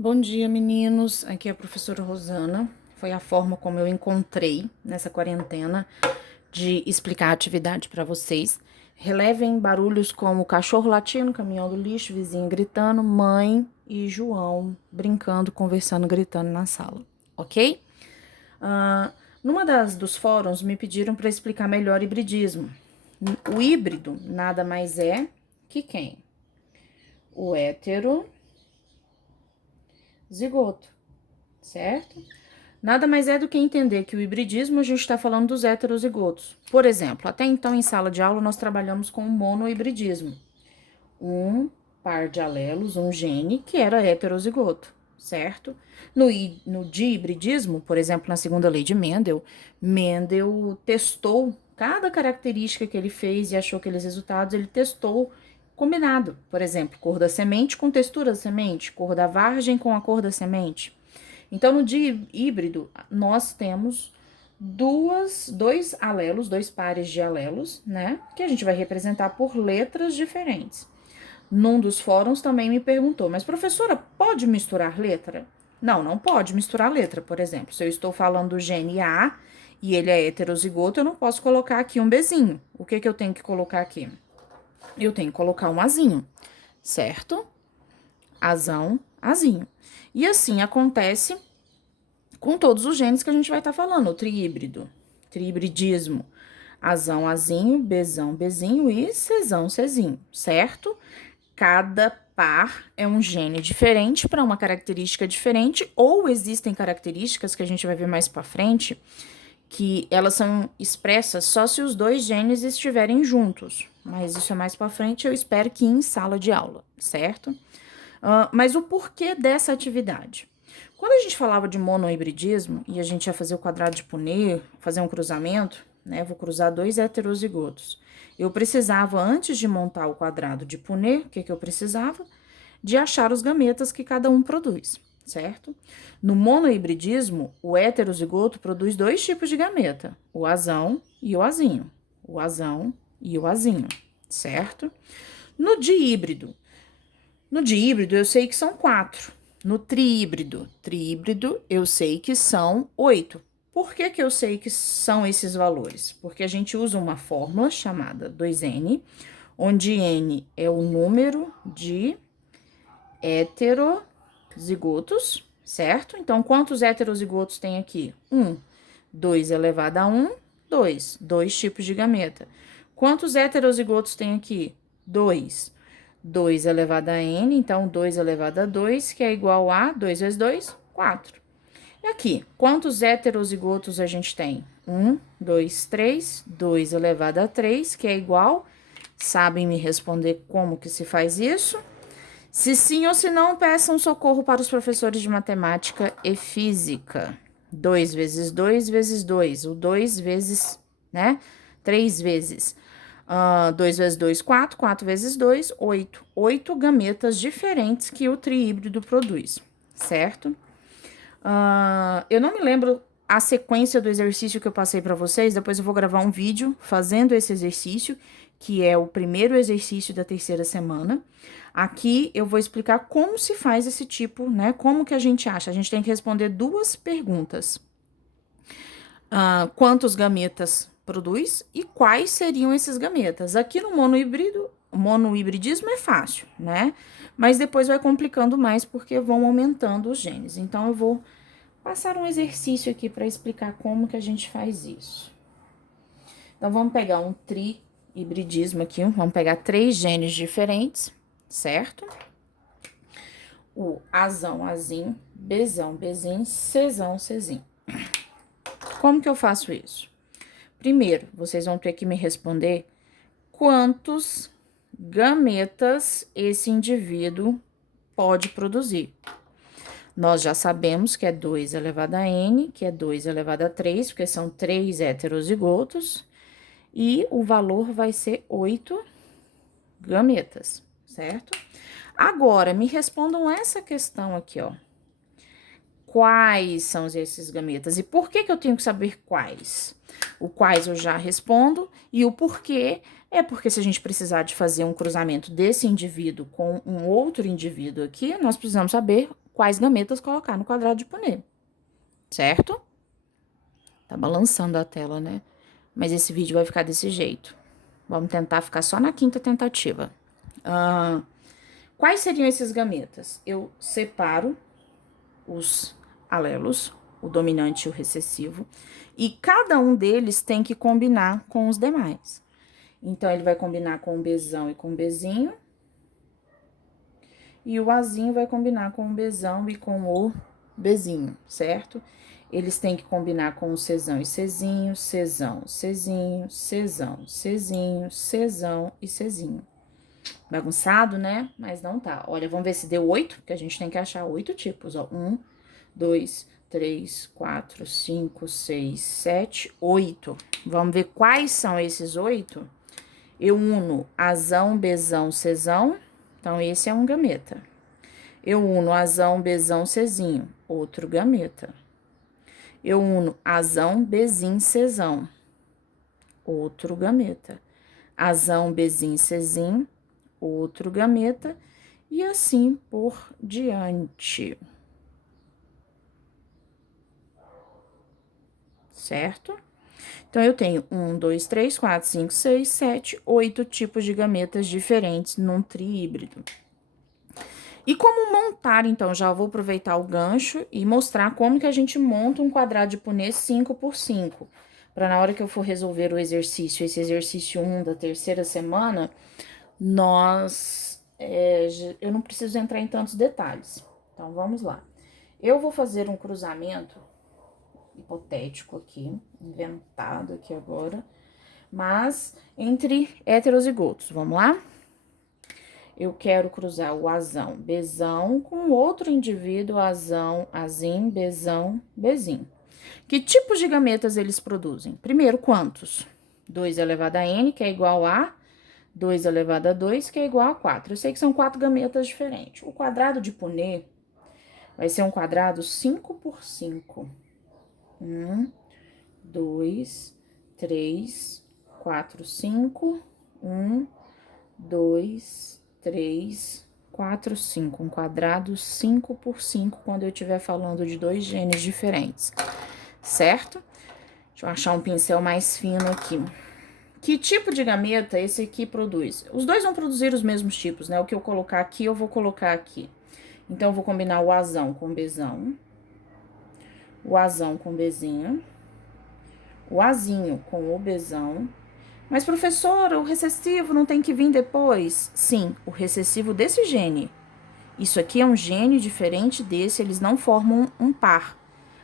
Bom dia, meninos. Aqui é a professora Rosana. Foi a forma como eu encontrei nessa quarentena de explicar a atividade para vocês. Relevem barulhos como cachorro latindo, caminhão do lixo, vizinho gritando, mãe e João brincando, conversando, gritando na sala, ok? Numa dos fóruns me pediram para explicar melhor hibridismo. O híbrido nada mais é que quem? O heterozigoto, certo? Nada mais é do que entender que o hibridismo a gente está falando dos heterozigotos. Por exemplo, até então em sala de aula nós trabalhamos com o monohibridismo. Um par de alelos, um gene que era heterozigoto, certo? No dihibridismo, por exemplo, na segunda lei de Mendel, Mendel testou cada característica que ele fez e achou aqueles resultados, ele testou combinado. Por exemplo, cor da semente com textura da semente, cor da vargem com a cor da semente. Então, no híbrido, nós temos dois alelos, dois pares de alelos, né? Que a gente vai representar por letras diferentes. Num dos fóruns também me perguntou, mas professora, pode misturar letra? Não, não pode misturar letra, por exemplo. Se eu estou falando do gene A e ele é heterozigoto, eu não posso colocar aqui um Bzinho. O que eu tenho que colocar aqui? Eu tenho que colocar um Azinho, certo? Azão, Azinho. E assim acontece com todos os genes que a gente vai estar falando, o trihíbrido, trihibridismo, Azão, Azinho, Bzão, Bzinho e Czão, Czinho, certo? Cada par é um gene diferente para uma característica diferente, ou existem características que a gente vai ver mais para frente que elas são expressas só se os dois genes estiverem juntos. Mas isso é mais para frente, eu espero que em sala de aula, certo? Mas o porquê dessa atividade? Quando a gente falava de monohibridismo e a gente ia fazer o quadrado de Punnett, fazer um cruzamento, né? Vou cruzar dois heterozigotos. Eu precisava, antes de montar o quadrado de Punnett, o que eu precisava? De achar os gametas que cada um produz, certo? No monohibridismo, o heterozigoto produz dois tipos de gameta, o azão e o azinho. O azão e o azinho, certo? No dihíbrido, eu sei que são 4. No tríhíbrido, eu sei que são 8. Por que eu sei que são esses valores? Porque a gente usa uma fórmula chamada 2N, onde N é o número de heterozigotos, certo? Então, quantos heterozigotos tem aqui? 1. 2 elevado a 1, 2. Dois tipos de gameta. Quantos heterozigotos tem aqui? 2. 2 elevado a n, então 2 elevado a 2, que é igual a 2 vezes 2, 4. E aqui, quantos heterozigotos a gente tem? 1, 2, 3, 2 elevado a 3, que é igual. Sabem me responder como que se faz isso? Se sim ou se não, peçam socorro para os professores de matemática e física. 2 vezes 2 vezes 2, o 2 vezes, né? 3 vezes. 2 vezes 2, 4, 4 vezes 2, 8. 8 gametas diferentes que o trihíbrido produz, certo? Eu não me lembro a sequência do exercício que eu passei para vocês, depois eu vou gravar um vídeo fazendo esse exercício, que é o primeiro exercício da terceira semana. Aqui eu vou explicar como se faz esse tipo, né? Como que a gente acha? A gente tem que responder duas perguntas. Quantos gametas produz e quais seriam esses gametas? Aqui no monohibridismo é fácil, né? Mas depois vai complicando mais porque vão aumentando os genes. Então, eu vou passar um exercício aqui para explicar como que a gente faz isso. Então, vamos pegar um trihibridismo aqui, vamos pegar 3 genes diferentes, certo? O Azão, Azinho, Bzão, Bzinho, Czão, Czinho. Como que eu faço isso? Primeiro, vocês vão ter que me responder quantos gametas esse indivíduo pode produzir. Nós já sabemos que é 2 elevado a n, que é 2 elevado a 3, porque são 3 heterozigotos, e o valor vai ser 8 gametas, certo? Agora, me respondam essa questão aqui, ó. Quais são esses gametas? E por que eu tenho que saber quais? O quais eu já respondo, e o porquê é porque se a gente precisar de fazer um cruzamento desse indivíduo com um outro indivíduo aqui, nós precisamos saber quais gametas colocar no quadrado de Punnett, certo? Tá balançando a tela, né? Mas esse vídeo vai ficar desse jeito. Vamos tentar ficar só na quinta tentativa. Quais seriam esses gametas? Eu separo os alelos, o dominante e o recessivo, e cada um deles tem que combinar com os demais. Então, ele vai combinar com o Bzão e com o Bzinho, e o Azinho vai combinar com o Bzão e com o Bzinho, certo? Eles têm que combinar com o Czão e Czinho, Czão, Czinho, Czão, Czinho, Czão e Czinho. Bagunçado, né? Mas não tá. Olha, vamos ver se deu 8, porque a gente tem que achar 8 tipos, ó. 1, 2, 3, 4, 5, 6, 7, 8. Vamos ver quais são esses 8? Eu uno Azão, Bzão, Czão. Então, esse é um gameta. Eu uno Azão, Bzão, Czinho. Outro gameta. Eu uno Azão, Bzim, Czão. Outro gameta. Azão, Bzim, Czim. Outro gameta. E assim por diante. Certo? Então, eu tenho 1, 2, 3, 4, 5, 6, 7, 8 tipos de gametas diferentes num triíbrido. E como montar, então, já vou aproveitar o gancho e mostrar como que a gente monta um quadrado de Punnett 5 por 5. Para na hora que eu for resolver o exercício, esse exercício 1 da terceira semana, eu não preciso entrar em tantos detalhes. Então, vamos lá. Eu vou fazer um cruzamento hipotético aqui, inventado aqui agora, mas entre heterozigotos, vamos lá? Eu quero cruzar o Azão, Bzão, com outro indivíduo, Azão, Azim, Bzão, Bzim. Que tipos de gametas eles produzem? Primeiro, quantos? 2 elevado a n, que é igual a 2 elevado a 2, que é igual a 4. Eu sei que são 4 gametas diferentes. O quadrado de Punnett vai ser um quadrado 5 por 5. 1, 2, 3, 4, 5. 1, 2, 3, 4, 5. Um quadrado 5 por 5, quando eu estiver falando de dois genes diferentes, certo? Deixa eu achar um pincel mais fino aqui. Que tipo de gameta esse aqui produz? Os dois vão produzir os mesmos tipos, né? O que eu colocar aqui, eu vou colocar aqui. Então, eu vou combinar o Azão com o Bzão, o Azão com o Bzinho, o Azinho com o Bzão. Mas, professora, o recessivo não tem que vir depois? Sim, o recessivo desse gene. Isso aqui é um gene diferente desse, eles não formam um par.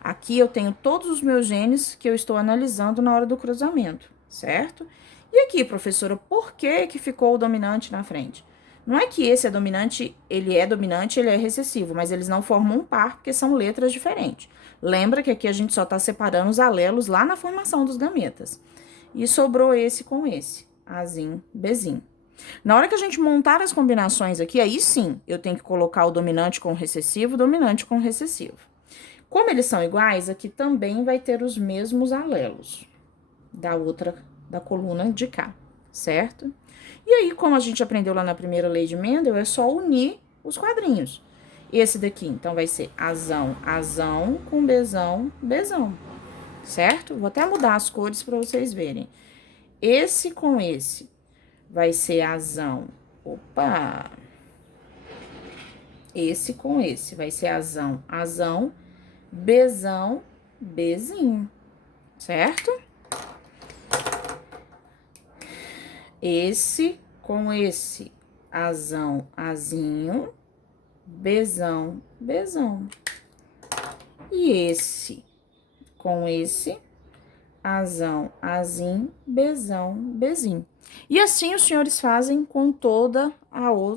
Aqui eu tenho todos os meus genes que eu estou analisando na hora do cruzamento, certo? E aqui, professora, por que que ficou o dominante na frente? Não é que esse é dominante, ele é recessivo, mas eles não formam um par porque são letras diferentes. Lembra que aqui a gente só está separando os alelos lá na formação dos gametas. E sobrou esse com esse, Azim, Bzim. Na hora que a gente montar as combinações aqui, aí sim, eu tenho que colocar o dominante com o dominante com recessivo. Como eles são iguais, aqui também vai ter os mesmos alelos da coluna de cá, certo? E aí, como a gente aprendeu lá na primeira lei de Mendel, é só unir os quadrinhos. Esse daqui, então, vai ser Azão, Azão com Bzão, Bzão, certo? Vou até mudar as cores para vocês verem. Esse com esse vai ser Azão, opa! Esse com esse vai ser Azão, Azão, Bzão, Bzinho, certo? Esse com esse, Azão, Azinho, Bzão, Bzão. E esse com esse, Azão, Azim, Bzão, Bzim. E assim os senhores fazem com toda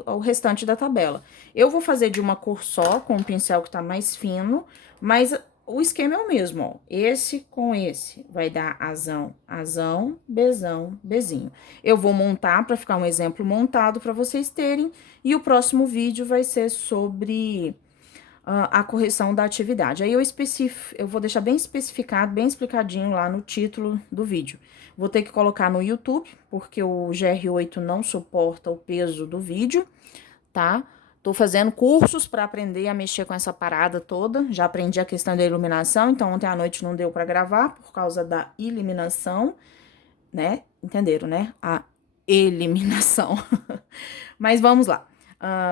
o restante da tabela. Eu vou fazer de uma cor só, com um pincel que tá mais fino, mas o esquema é o mesmo, ó. Esse com esse vai dar Azão, Azão, Bzão, Bzinho. Eu vou montar para ficar um exemplo montado para vocês terem, e o próximo vídeo vai ser sobre a correção da atividade. Aí eu vou deixar bem especificado, bem explicadinho lá no título do vídeo. Vou ter que colocar no YouTube, porque o GR8 não suporta o peso do vídeo, tá? Tô fazendo cursos para aprender a mexer com essa parada toda. Já aprendi a questão da iluminação, então ontem à noite não deu para gravar por causa da eliminação, né? Entenderam, né? A eliminação. Mas vamos lá.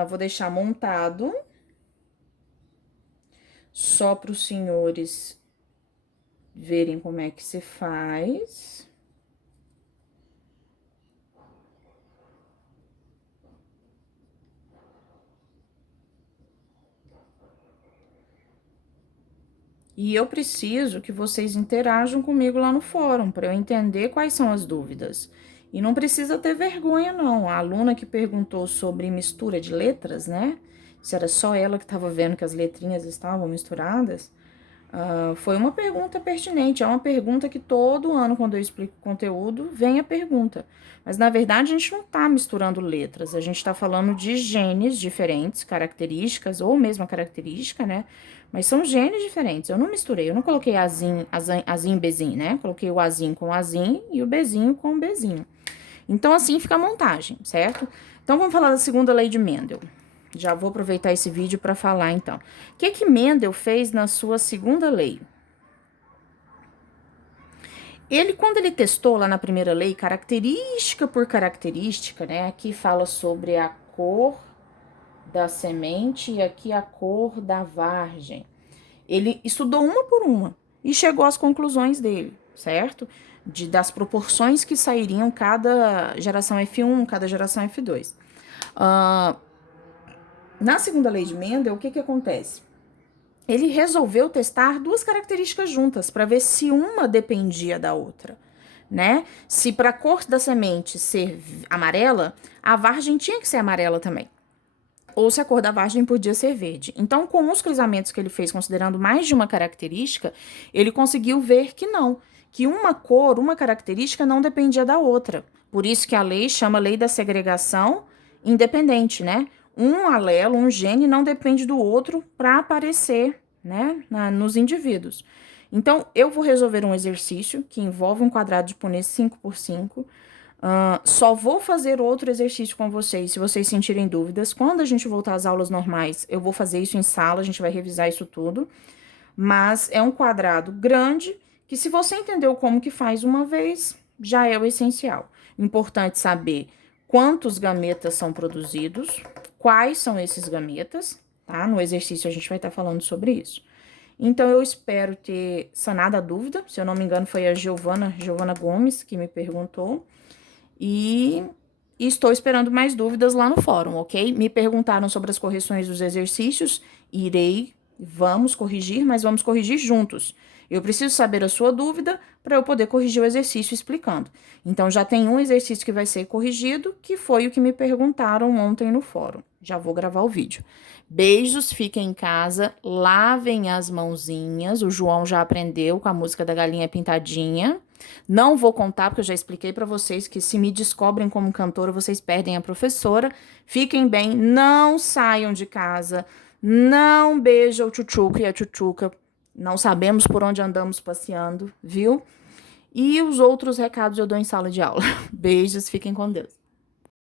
Vou deixar montado só para os senhores verem como é que se faz. E eu preciso que vocês interajam comigo lá no fórum para eu entender quais são as dúvidas. E não precisa ter vergonha, não. A aluna que perguntou sobre mistura de letras, né? Se era só ela que estava vendo que as letrinhas estavam misturadas. Foi uma pergunta pertinente. É uma pergunta que todo ano, quando eu explico conteúdo, vem a pergunta. Mas, na verdade, a gente não está misturando letras. A gente está falando de genes diferentes, características, ou mesma característica, né? Mas são genes diferentes. Eu não misturei, eu não coloquei azim, bezim, né? Coloquei o azim com o azim e o bezinho com o bezinho. Então, assim fica a montagem, certo? Então, vamos falar da segunda lei de Mendel. Já vou aproveitar esse vídeo para falar, então. O que Mendel fez na sua segunda lei? Quando ele testou lá na primeira lei, característica por característica, né? Aqui fala sobre a cor da semente e aqui a cor da vargem. Ele estudou uma por uma e chegou às conclusões dele, certo? Das proporções que sairiam cada geração F1, cada geração F2. Na segunda lei de Mendel, o que acontece? Ele resolveu testar duas características juntas para ver se uma dependia da outra, né? Se para a cor da semente ser amarela, a vargem tinha que ser amarela também. Ou se a cor da vargem podia ser verde. Então, com os cruzamentos que ele fez, considerando mais de uma característica, ele conseguiu ver que não, que uma cor, uma característica não dependia da outra. Por isso que a lei chama lei da segregação independente, né? Um alelo, um gene não depende do outro para aparecer, né, nos indivíduos. Então, eu vou resolver um exercício que envolve um quadrado de Punnett 5x5. Só vou fazer outro exercício com vocês se vocês sentirem dúvidas. Quando a gente voltar às aulas normais, eu vou fazer isso em sala, a gente vai revisar isso tudo. Mas é um quadrado grande que, se você entendeu como que faz uma vez, já é o essencial. Importante saber quantos gametas são produzidos, quais são esses gametas, tá? No exercício a gente vai estar falando sobre isso. Então, eu espero ter sanado a dúvida. Se eu não me engano, foi a Giovana Gomes que me perguntou. E estou esperando mais dúvidas lá no fórum, ok? Me perguntaram sobre as correções dos exercícios. Vamos corrigir, mas vamos corrigir juntos. Eu preciso saber a sua dúvida para eu poder corrigir o exercício explicando. Então, já tem um exercício que vai ser corrigido, que foi o que me perguntaram ontem no fórum. Já vou gravar o vídeo. Beijos, fiquem em casa, lavem as mãozinhas. O João já aprendeu com a música da Galinha Pintadinha. Não vou contar, porque eu já expliquei para vocês que se me descobrem como cantora, vocês perdem a professora. Fiquem bem, não saiam de casa, não beijam o tchutchuco e a tchutchuca. Não sabemos por onde andamos passeando, viu? E os outros recados eu dou em sala de aula. Beijos, fiquem com Deus.